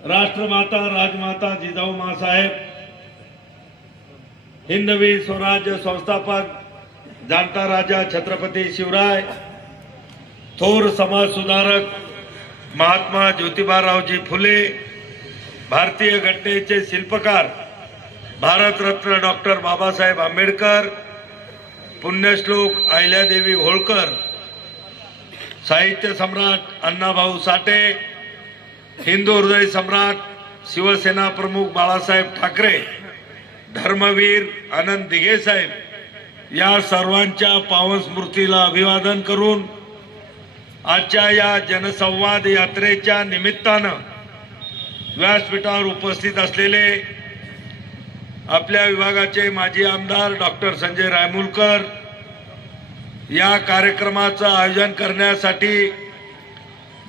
राष्ट्रमाता राजमाता जिजाऊ माँसाहेब, हिंदवी स्वराज्य संस्थापक जाणता राजा छत्रपती शिवराय, थोर समाज सुधारक महात्मा ज्योतिबारावजी फुले, भारतीय घटनेचे शिल्पकार भारतरत्न डॉक्टर बाबासाहेब आंबेडकर, पुण्यश्लोक अहिल्यादेवी होळकर, साहित्य सम्राट अण्णाभाऊ साठे, हिंदू हृदय सम्राट शिवसेना प्रमुख बाळासाहेब ठाकरे, धर्मवीर आनंद दिघे साहेब या सर्वांच्या पावन स्मृतीला अभिवादन करून आजच्या या जनसंवाद यात्रेच्या निमित्तानं व्यासपीठावर उपस्थित असलेले आपल्या विभागाचे माजी आमदार डॉक्टर संजय रायमुलकर, या कार्यक्रमाचं आयोजन करण्यासाठी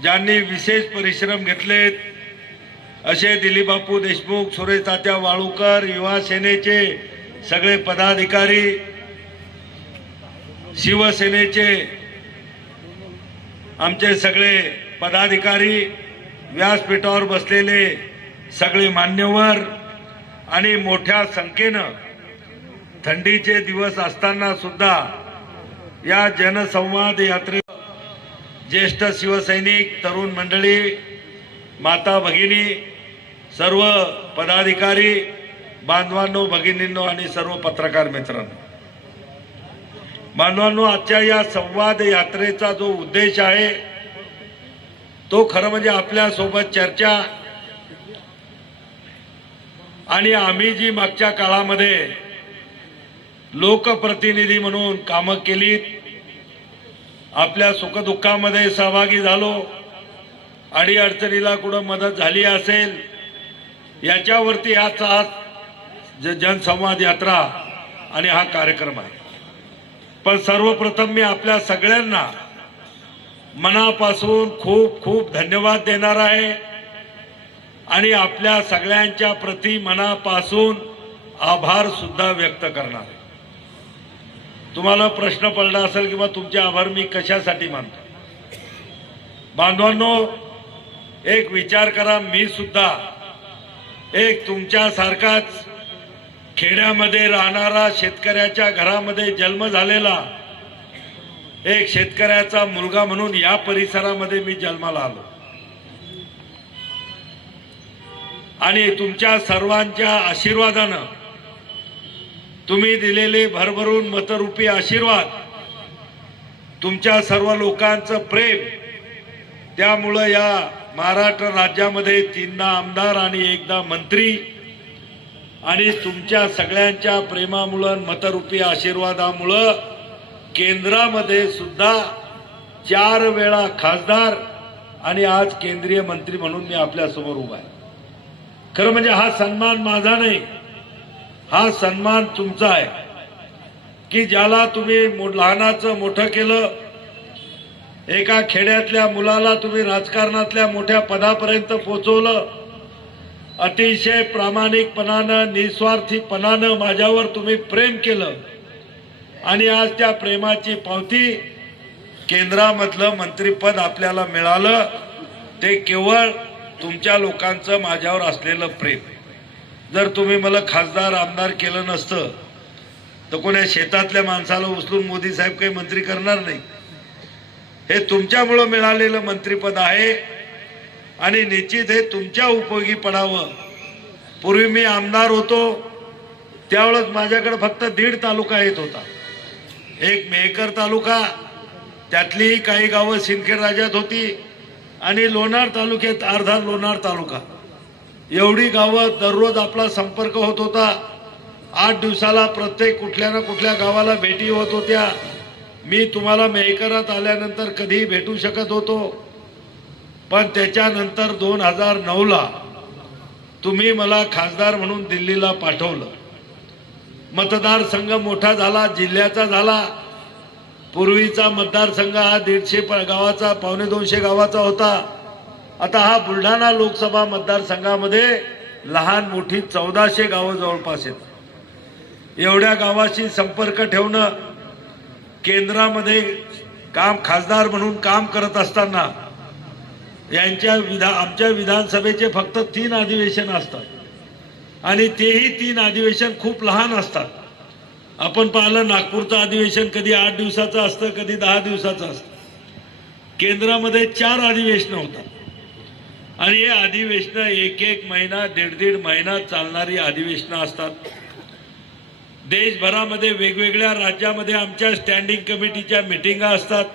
ज्यांनी विशेष परिश्रम घेतलेत असे दिलीप बापू देशमुख, सुरेश तात्या वाळूकर, युवा सेनेचे सगळे पदाधिकारी, शिवसेनेचे आमचे सगळे पदाधिकारी, व्यासपीठावर बसलेले सगळे मान्यवर आणि मोठ्या संख्येनं थंडीचे दिवस असताना सुद्धा या जनसंवाद यात्रे ज्येष्ठ शिवसैनिक, तरुण मंडळी, माता भगिनी, सर्व पदाधिकारी, बांधवांनो, भगिनींनो आणि सर्व पत्रकार मित्रांनो, बांधवांनो, आजच्या या संवाद यात्रेचा जो उद्देश आहे तो खरं म्हणजे आपल्या सोबत चर्चा आणि आम्ही जी मागच्या काळामध्ये लोकप्रतिनिधी म्हणून कामं केलीत, आपल्या सुखदुःखामध्ये सहभागी झालो, अडीअडचणीला कुठं मदत झाली असेल याच्यावरती हा जनसंवाद यात्रा आणि हा कार्यक्रम आहे. पण सर्वप्रथम मी आपल्या सगळ्यांना मनापासून खूप खूप धन्यवाद देणार आहे आणि आपल्या सगळ्यांच्या प्रति मनापासून आभार सुद्धा व्यक्त करणार आहे. तुम्हाला प्रश्न पडला असेल की बा तुमचे आभार मी कशासाठी मानतो. बांधवांनो, एक विचार करा, मी सुद्धा एक तुमच्यासारखाच खेड्यामध्ये राहणारा, शेतकऱ्याच्या घरामध्ये जन्म झालेला एक शेतकऱ्याचा मुलगा म्हणून या परिसरामध्ये मी जन्माला आलो आणि तुमच्या सर्वांच्या आशीर्वादानं, तुम्ही दिलेले भरभरून मतरूपी आशीर्वाद, तुमच्या सर्व लोकांचं प्रेम, त्यामुळं या महाराष्ट्र राज्यामध्ये 3दा आमदार आणि 1दा मंत्री आणि तुमच्या सगळ्यांच्या प्रेमामुळं, मतरूपी आशीर्वादामुळं केंद्रामध्ये सुद्धा 4 वेळा खासदार आणि आज केंद्रीय मंत्री म्हणून मी आपल्या समोर उभा आहे. खरं म्हणजे हा सन्मान माझा नाही, हा सन्मान तुमचा आहे की ज्याला तुम्ही लहानाचं मोठं केलं, एका खेड्यातल्या मुलाला तुम्ही राजकारणातल्या मोठ्या पदापर्यंत पोहोचवलं, अतिशय प्रामाणिकपणानं, निस्वार्थीपणानं माझ्यावर तुम्ही प्रेम केलं आणि आज त्या प्रेमाची पावती केंद्रामधलं मंत्रिपद आपल्याला मिळालं. ते केवळ तुमच्या लोकांचं माझ्यावर असलेलं प्रेम. जर तुम्ही मला खासदार आमदार केलं नसतं तर कोण्या शेतातल्या माणसाला उचलून मोदी साहेब काही मंत्री करणार नाही. हे तुमच्यामुळे मिळालेलं मंत्रिपद आहे आणि निश्चित हे तुमच्या उपयोगी पडावं. पूर्वी मी आमदार होतो त्यावेळेस माझ्याकडे फक्त 1.5 तालुका येत होता. एक मेहकर तालुका, त्यातली काही गावं सिंदखेड राज्यात होती आणि लोणार तालुक्यात अर्धा लोणार तालुका. एवढी गावं दररोज आपला संपर्क होत होता. 8 दिवसाला प्रत्येक कुठल्या ना कुठल्या गावाला भेटी होत होत्या. मी तुम्हाला मेहकरात आल्यानंतर कधीही भेटू शकत होतो, पण त्याच्यानंतर 2009ला तुम्ही मला खासदार म्हणून दिल्लीला पाठवलं. मतदारसंघ मोठा झाला, जिल्ह्याचा झाला. पूर्वीचा मतदारसंघ हा 150 गावाचा, 250 गावाचा होता. आता हा बुलढाणा लोकसभा मतदारसंघामध्ये लहान मोठी 1400 गावं जवळपास आहेत. एवढ्या गावाशी संपर्क ठेवणं, केंद्रामध्ये खासदार म्हणून काम करत असताना आमच्या विधानसभेचे फक्त 3 अधिवेशन असतात आणि तेही 3 अधिवेशन खूप लहान असतात. आपण पाहिलं नागपूरचं अधिवेशन कधी 8 दिवसाचं असतं, कधी 10 दिवसाचं असतं. केंद्रामध्ये 4 अधिवेशनं होतात आणि हे अधिवेशनं 1 महिना 1.5 महिना चालणारी अधिवेशनं असतात. देशभरामध्ये वेगवेगळ्या राज्यामध्ये आमच्या स्टँडिंग कमिटीच्या मिटिंगा असतात.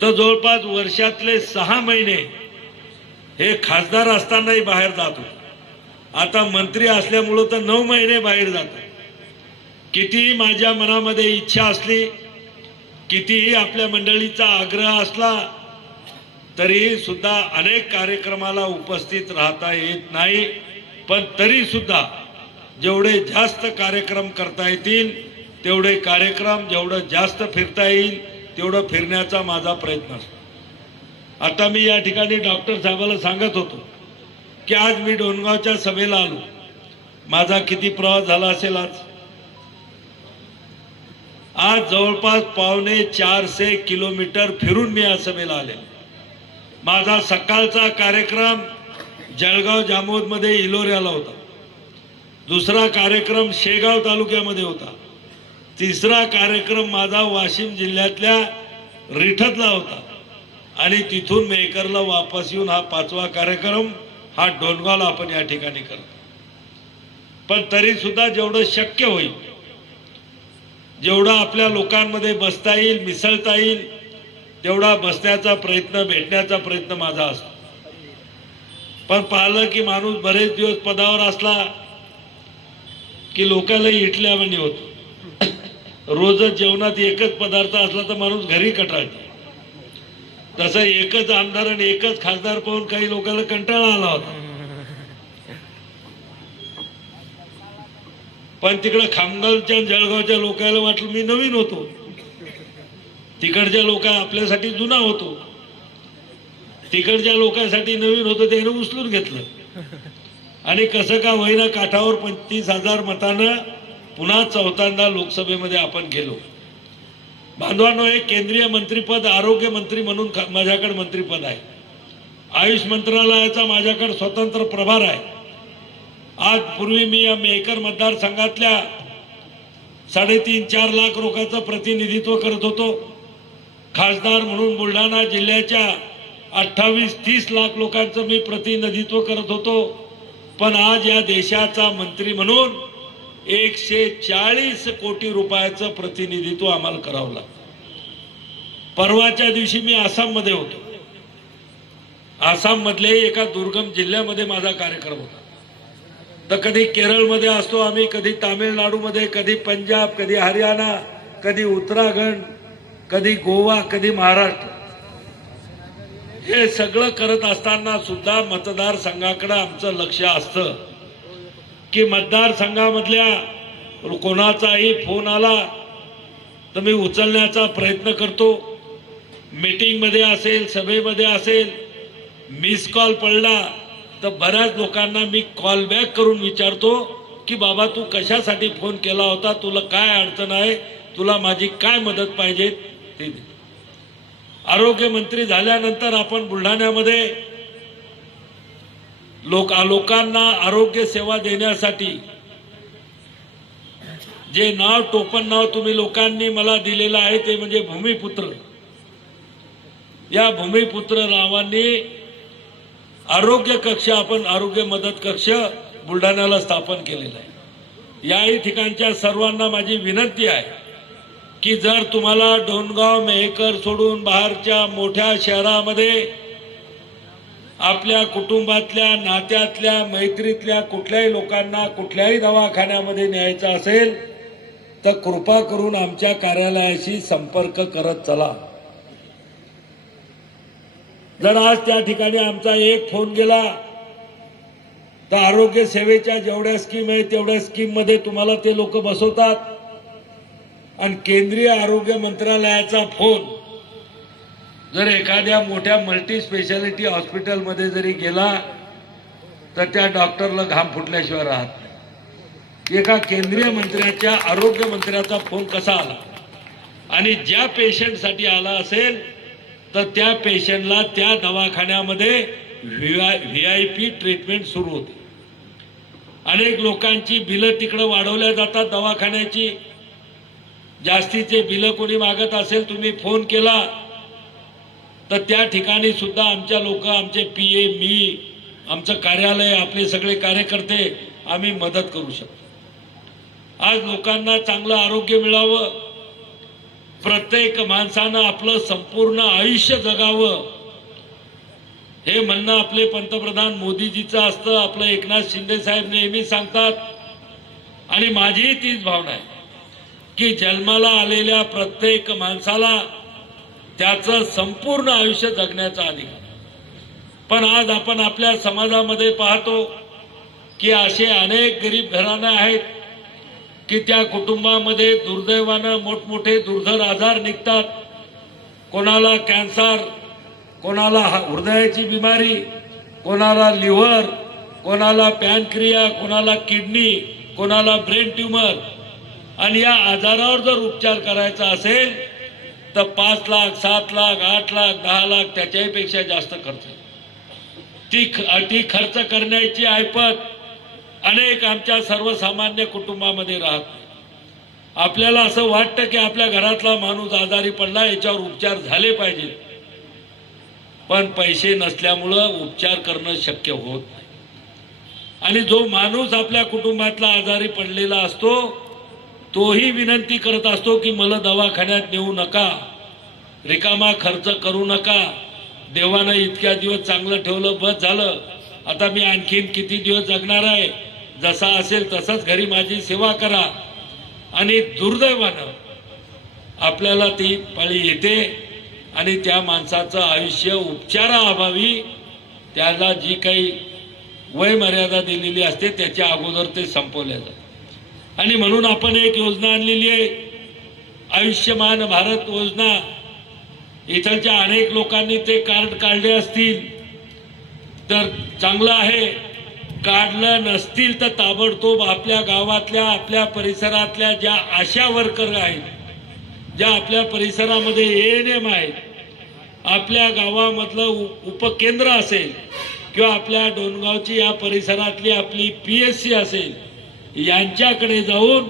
तर जवळपास वर्षातले 6 महिने हे खासदार असतानाही बाहेर जातो. आता मंत्री असल्यामुळं तर 9 महिने बाहेर जातात. कितीही माझ्या मनामध्ये इच्छा असली, कितीही आपल्या मंडळीचा आग्रह असला, तरीही सुद्धा अनेक कार्यक्रमाला उपस्थित राहता येत नाही. पण तरी सुद्धा जेवढे जास्त कार्यक्रम करता येतील तेवढे कार्यक्रम, जेवढं जास्त फिरता येईल तेवढं फिरण्याचा माझा प्रयत्न असतो. आता मी या ठिकाणी डॉक्टर साहेबाला सांगत होतो की आज मी डोणगावच्या सभेला आलो. माझा किती प्रवास झाला असेल आज जवळपास 450 किलोमीटर फिरून मी या सभेला आले. माझा सकाळचा कार्यक्रम जळगाव जामोदमध्ये इलोऱ्याला होता. दुसरा कार्यक्रम शेगाव तालुक्यामध्ये होता. तिसरा कार्यक्रम माझा वाशिम जिल्ह्यातल्या रिठतला होता आणि तिथून मेहकरला वापस येऊन हा 5वा कार्यक्रम हा डोणगावला आपण या ठिकाणी करतो. पण तरी सुद्धा जेवढं शक्य होईल, जेवढा आपल्या लोकांमध्ये बसता येईल, मिसळता येईल, तेवढा बसण्याचा प्रयत्न, भेटण्याचा प्रयत्न माझा असतो. पण पाहिलं की माणूस बरेच दिवस पदावर असला की लोकांना इटल्या म्हणजे होतो. रोजच जेवणात एकच पदार्थ असला तर माणूस घरी कंटाळतो. तसं एकच आमदार आणि एकच खासदार पाहून काही लोकांना कंटाळा आला होता. पण तिकडे खामगावच्या जळगावच्या लोकांना वाटलं मी नवीन होतो, तिकडच्या लोक आपल्यासाठी जुना होतो. तिकडच्या लोकांसाठी नवीन होतो त्याने उचलून घेतलं आणि कसं का होईना काठावर 35,000 मतानं पुन्हा 4थ्यांदा लोकसभेमध्ये आपण गेलो. बांधवांनो, हे केंद्रीय मंत्रीपद, आरोग्य मंत्री म्हणून माझ्याकडे मंत्रीपद आहे. आयुष मंत्रालयाचा माझ्याकडे स्वतंत्र प्रभार आहे. आज पूर्वी मी या मेहकर मतदारसंघातल्या 3.5-4 लाख लोकांचं प्रतिनिधित्व करत होतो. खासदार म्हणून बुलढाणा जिल्ह्याच्या 28-30 लाख लोकांचं मी प्रतिनिधित्व करत होतो. पण आज या देशाचा मंत्री म्हणून 140 कोटी रुपयाचं प्रतिनिधित्व आम्हाला करावं लागतं. परवाच्या दिवशी मी आसाममध्ये होतो. आसाम मधले एका दुर्गम जिल्ह्यामध्ये माझा कार्यक्रम होता. तर कधी केरळमध्ये असतो आम्ही, कधी तामिळनाडूमध्ये, कधी पंजाब, कधी हरियाणा, कधी उत्तराखंड, कधी गोवा, कधी महाराष्ट्र. हे सगळं करत असताना सुद्धा मतदारसंघाकडे आमचं लक्ष असतं की मतदारसंघामधल्या कोणाचाही फोन आला तर मी उचलण्याचा प्रयत्न करतो. मीटिंग मध्ये असेल, सभेमध्ये असेल, मिस कॉल पडला तर बऱ्याच लोकांना मी कॉल बॅक करून विचारतो की बाबा तू कशासाठी फोन केला होता, तुला काय अडचण आहे, तुला माझी काय मदत पाहिजे ते दे. आरोग्य मंत्री झाल्यानंतर आपण बुलढाण्यामध्ये लोकांना आरोग्य सेवा देण्यासाठी जे नाव, टोपण नाव तुम्ही लोकांनी मला दिलेलं आहे ते म्हणजे भूमिपुत्र. या भूमिपुत्र नावांनी आरोग्य कक्ष, आपण आरोग्य मदत कक्ष बुलढाण्याला स्थापन केलेला आहे. याही ठिकाणच्या सर्वांना माझी विनंती आहे की जर तुम्हाला डोणगाव, मेहकर सोडून बाहेरच्या मोठ्या शहरामध्ये आपल्या कुटुंबातल्या, नात्यातल्या, मैत्रीतल्या कुठल्याही लोकांना कुठल्याही दवाखान्यामध्ये न्यायचं असेल तर कृपा करून आमच्या कार्यालयाशी संपर्क करत चला. जर आज त्या ठिकाणी आमचा एक फोन गेला तर आरोग्य सेवेच्या जेवढ्या स्कीम आहेत तेवढ्या स्कीम मध्ये तुम्हाला ते लोक बसवतात आणि केंद्रीय आरोग्य मंत्रालयाचा फोन जर एखाद्या मोठ्या मल्टी स्पेशालिटी हॉस्पिटलमध्ये जरी गेला तर त्या डॉक्टरला घाम फुटल्याशिवाय राहत नाही. एका केंद्रीय मंत्र्याच्या, आरोग्य मंत्र्याचा फोन कसा आला आणि ज्या पेशंटसाठी आला असेल तर तर त्या पेशंटला त्या दवाखान्यामध्ये VIP ट्रीटमेंट सुरू होते. अनेक लोकांची बिलं तिकडे वाढवल्या जातात दवाखान्याची. जास्तीचे बिलं कोणी मागत असेल तुम्ही फोन केला तर त्या ठिकाणी सुद्धा आमच्या लोक, आमचे PA, मी, आमचं कार्यालय, आपले सगळे कार्यकर्ते आम्ही मदत करू शकतो. आज लोकांना चांगलं आरोग्य मिळावं, प्रत्येक माणसानं आपलं संपूर्ण आयुष्य जगावं हे म्हणणं आपले पंतप्रधान मोदीजीचं असतं. आपलं एकनाथ शिंदे साहेब नेहमी सांगतात आणि माझीही तीच भावना आहे की जन्माला आलेल्या प्रत्येक माणसाला त्याचं संपूर्ण आयुष्य जगण्याचा अधिकार. पण आज आपण आपल्या समाजामध्ये पाहतो की असे अनेक गरीब घराणे आहेत की त्या कुटुंबामध्ये दुर्दैवानं मोठमोठे दुर्धर आजार निघतात. कोणाला कॅन्सर, कोणाला हृदयाची बिमारी, कोणाला लिव्हर, कोणाला पॅनक्रिया, कोणाला किडनी, कोणाला ब्रेन ट्यूमर. आणि या आजारावर जर उपचार करायचा असेल तर 5 लाख, 7 लाख, 8 लाख, 10 लाख त्याच्याही पेक्षा जास्त खर्च. ती खर्च करण्याची ऐपत अनेक आमच्या सर्वसामान्य कुटुंबामध्ये राहत. आपल्याला असं वाटतं की आपल्या घरातला माणूस आजारी पडला, याच्यावर उपचार झाले पाहिजे, पण पैसे नसल्यामुळं उपचार करणं शक्य होत नाही. आणि जो माणूस आपल्या कुटुंबातला आजारी पडलेला असतो तोही विनंती करत असतो की मला दवाखान्यात नेऊ नका, रिकामा खर्च करू नका, देवानं इतक्या दिवस चांगलं ठेवलं, बस झालं, आता मी आणखीन किती दिवस जगणार आहे, जसा असेल तसंच घरी माझी सेवा करा. आणि दुर्दैवानं आपल्याला ती पाळी येते आणि त्या माणसाचं आयुष्य उपचाराअभावी त्याला जी काही वय मर्यादा दिलेली असते त्याच्या अगोदर ते संपवल्या जाते. आणि म्हणून आपण एक योजना आणलेली आहे, आयुष्यमान भारत योजना. इथलच्या अनेक लोकांनी ते कार्ड काढले असतील तर चांगलं आहे, काढलं नसतील तर ताबडतोब आपल्या गावातल्या, आपल्या परिसरातल्या ज्या आशा वर्कर आहेत, ज्या आपल्या परिसरामध्ये ANM आहेत, आपल्या गावामधलं उपकेंद्र असेल किंवा आपल्या डोणगावची या परिसरातली आपली PSC असेल, यांच्याकडे जाऊन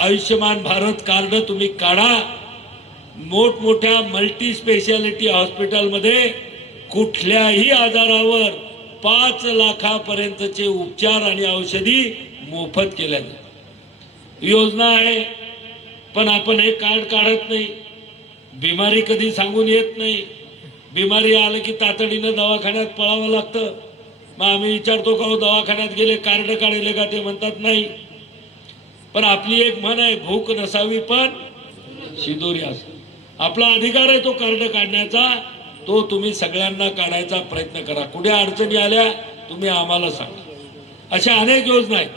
आयुष्यमान भारत कार्ड तुम्ही काढा. मोठमोठ्या मल्टी स्पेशालिटी हॉस्पिटलमध्ये कुठल्याही आजारावर 5 लाखापर्यंतचे उपचार आणि औषधी मोफत केल्या जातात. योजना आहे, पण आपण हे कार्ड काढत नाही. बिमारी कधी सांगून येत नाही. बिमारी आलं की तातडीनं दवाखान्यात पळावं लागतं. मग आम्ही विचारतो का हो दवाखान्यात गेले कार्ड काढले का, ते म्हणतात नाही. पण आपली एक म्हण आहे, भूक नसावी पण शिदोरी असावी. आपला अधिकार आहे तो कार्ड काढण्याचा, तो तुम्ही सगळ्यांना काढायचा प्रयत्न करा. कुठे अडचणी आल्या तुम्ही आम्हाला सांगा. अशा अनेक योजना आहेत.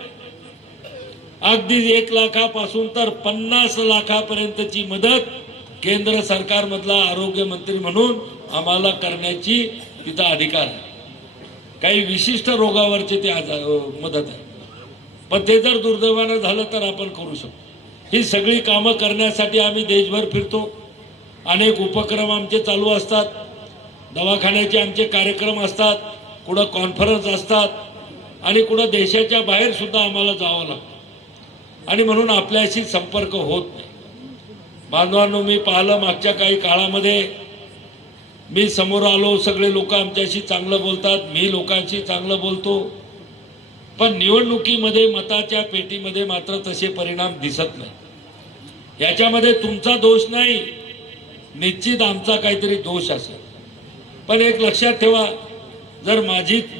अगदी 1 लाखापासून तर 50 लाखापर्यंतची मदत केंद्र सरकारमधला आरोग्य मंत्री म्हणून आम्हाला करण्याची तिचा अधिकार आहे. काही विशिष्ट रोगावरचे ते मदत आहे, पण ते जर दुर्दैवानं झालं तर आपण करू शकतो. ही सगळी कामं करण्यासाठी आम्ही देशभर फिरतो. अनेक उपक्रम आमचे चालू असतात, दवाखान्याचे आमचे कार्यक्रम असतात, कुठं कॉन्फरन्स असतात आणि कुठं देशाच्या बाहेर सुद्धा आम्हाला जावं लागतं. आणि म्हणून आपल्याशी संपर्क होत नाही. बांधवांनो, मी पाहिलं मागच्या काही काळामध्ये मी समोर आलो, सगळे लोक आमच्याशी चांगलं बोलतात, मी लोकांशी चांगलं बोलतो, पण निवडणुकीमध्ये मताच्या पेटीमध्ये मात्र तसे परिणाम दिसत नाही. याच्यामध्ये तुमचा दोष नाही, निश्चित आमचा काहीतरी दोष असेल. पण एक लक्षात ठेवा, जर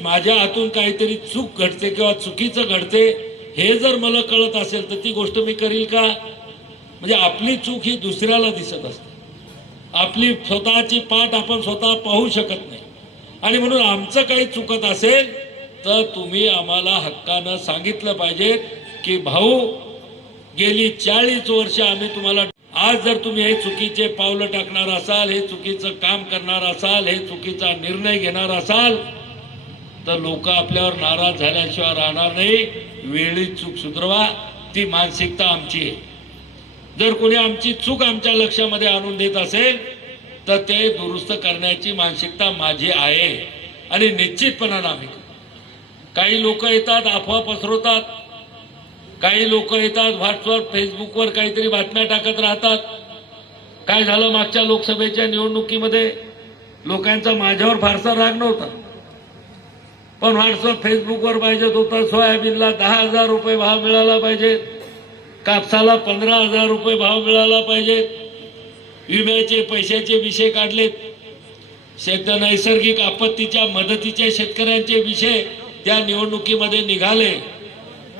माझ्या हातून काहीतरी चूक घडते किंवा चुकीचं घडते हे जर मला कळत असेल तर ती गोष्ट मी करील का? म्हणजे आपली चूक ही दुसऱ्याला दिसत असते, आपली स्वतःची पाठ आपण स्वतः पाहू शकत नाही. आणि म्हणून आमचं काही चुकत असेल तर तुम्ही आम्हाला हक्कानं सांगितलं पाहिजे की भाऊ, गेली 40 वर्ष आम्ही तुम्हाला, आज जर तुम्ही हे चुकीचे पावलं टाकणार असाल, हे चुकीचं काम करणार असाल, हे चुकीचा निर्णय घेणार असाल तर लोक आपल्यावर नाराज झाल्याशिवाय राहणार नाही. वेळीच चूक सुधारवा, ती मानसिकता आमची आहे. जर कोणी आमची चूक आमच्या लक्षामध्ये आणून देत असेल तर ते दुरुस्त करण्याची मानसिकता माझी आहे आणि निश्चितपणाने आम्ही. काही लोक येतात अफवा पसरवतात, काही लोक येतात व्हॉट्सअप फेसबुकवर काहीतरी बातम्या टाकत राहतात. काय झालं मागच्या लोकसभेच्या निवडणुकीमध्ये लोकांचा माझ्यावर फारसा राग नव्हता, पण व्हॉट्सअप फेसबुकवर पाहिजे होतं सोयाबीनला 10,000 रुपये भाव मिळाला पाहिजे, कापसाला 15,000 रुपये भाव मिळाला पाहिजे, विम्याचे पैशाचे विषय काढलेत, नैसर्गिक आपत्तीच्या मदतीचे शेतकऱ्यांचे विषय त्या निवडणुकीमध्ये निघाले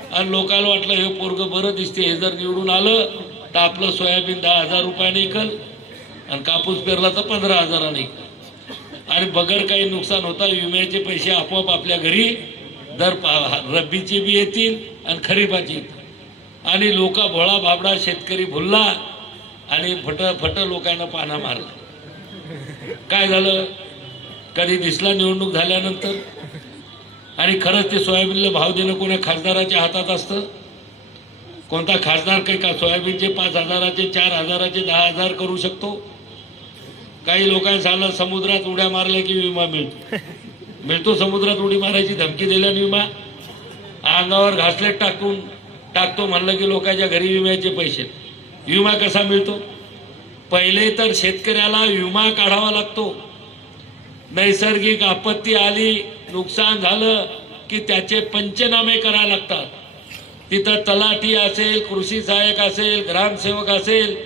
आणि लोकांना वाटलं हे पोरगं बरं दिसते, हे जर निवडून आलं तर आपलं सोयाबीन 10,000 रुपयाने इकल आणि कापूस पेरला तर 15,000ने इकल आणि बगर काही नुकसान होता. विम्याचे पैसे आपोआप आपल्या घरी दर रब्बीचे बी येतील आणि खरीपाचे येतील आणि लोक भोळा भाबडा शेतकरी भुलला आणि फट लोकांना पाना मारला. काय झालं कधी दिसला निवडणूक झाल्यानंतर? आणि खरंच ते सोयाबीनला भाव देणं कोणा खासदाराच्या हातात असतं? कोणता खासदार काही का सोयाबीनचे 5,000चे 4,000चे 10,000 करू शकतो? काही लोकांनी सांगितलं समुद्रात उड्या मारल्या की विमा मिळतो. समुद्रात उडी मारायची धमकी दिल्याने विमा अंगावर घासलेट टाकतो म्हणलं की लोकांच्या घरी विम्याचे पैसे. विमा कसा मिळतो? पहिले तर शेतकऱ्याला विमा काढावा लागतो. नैसर्गिक आपत्ती आली, नुकसान झालं की त्याचे पंचनामे करावे लागतात. तिथं तलाठी असेल, कृषी सहाय्यक असेल, ग्रामसेवक असेल,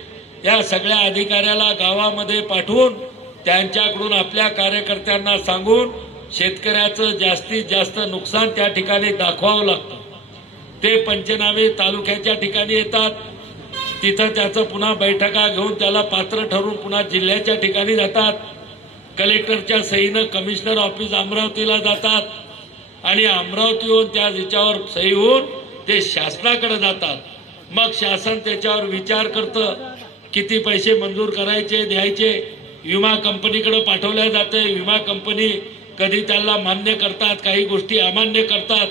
या सगळ्या अधिकाऱ्याला गावामध्ये पाठवून त्यांच्याकडून आपल्या कार्यकर्त्यांना सांगून शेतकऱ्याचं जास्तीत जास्त नुकसान त्या ठिकाणी दाखवावं लागतं. ते पंचनामे तालुक्याच्या ठिकाणी येतात, तिथं त्याचं पुन्हा बैठका घेऊन त्याला पात्र ठरवून पुन्हा जिल्ह्याच्या ठिकाणी जातात. कलेक्टरच्या सहीनं कमिशनर ऑफिस अमरावतीला जातात आणि अमरावतीहून त्या याच्यावर सही होऊन ते शासनाकडे जातात. मग शासन त्याच्यावर विचार करतं, किती पैसे मंजूर करायचे द्यायचे. विमा कंपनीकडे पाठवल्या जाते. विमा कंपनी कधी त्याला मान्य करतात, काही गोष्टी अमान्य करतात.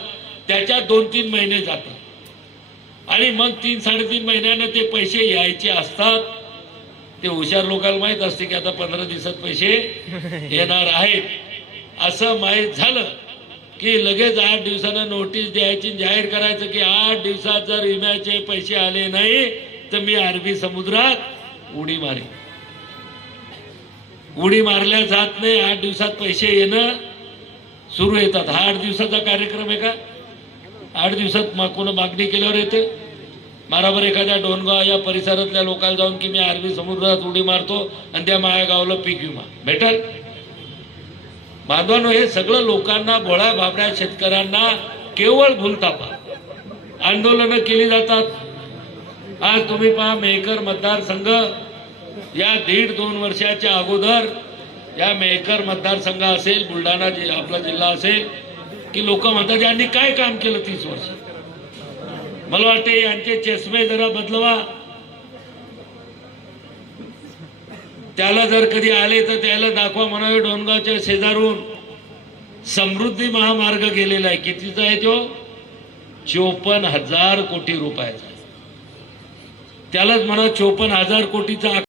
त्याच्यात 2-3 महिने जातात आणि मग 3-3.5 महिन्यानं ते पैसे यायचे असतात. ते हुशार लोकांना माहित असते की आता 15 दिवसात पैसे येणार आहेत. असं माहीत झालं की लगेच 8 दिवसानं नोटीस द्यायची, जाहीर करायचं की 8 दिवसात जर विम्याचे पैसे आले नाही तर मी अरबी समुद्रात उडी मारेन. उडी मारल्या जात नाही. 8 दिवसात पैसे येणं सुरू येतात. हा 8 दिवसाचा कार्यक्रम आहे का? 8 दिवसात कोण मागणी केल्यावर येते? बरोबर एखाद्या डोनगाव या परिसरातल्या लोकांना जाऊन की मी अरबी समुद्रात उडी मारतो आणि त्या माया गावला पीक विमा भेटल? बांधवांनो, हे सगळं लोकांना, भोळ्या भाबड्या शेतकऱ्यांना केवळ भूलतापा. आंदोलनं केली जातात. आज तुम्ही पहा मेहकर मतदारसंघ या 1.5-2 वर्षाच्या अगोदर या मेहकर मतदारसंघ असेल, बुलढाणा आपला जिल्हा असेल की लोक म्हणतात यांनी काय काम केलं 30 वर्ष. मला वाटते यांचे चष्मे जरा बदलवा. त्याला जर कधी आले तर त्याला दाखवा म्हणावे डोनगावच्या शेजारून समृद्धी महामार्ग गेलेला आहे. कितीचा आहे तो? 54,000 कोटी रुपयाचा. त्यालाच म्हणा 54,000 कोटीचा